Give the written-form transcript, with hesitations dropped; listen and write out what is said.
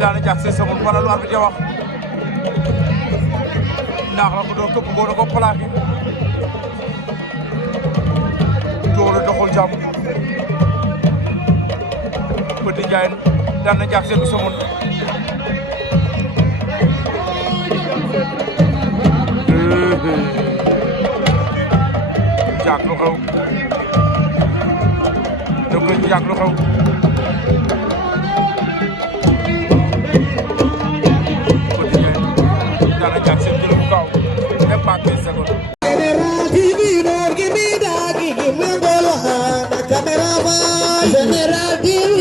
daana jax se sama wala lu arbitre wax ndax la ko doon këpp ko ko plaqué doolu doxul jàmm Petit Ndiaye daana jax se du sama jaak lu xew dëgg jaak lu xew dana jaak seen jël bu gaaw même pas 15 secondes General TV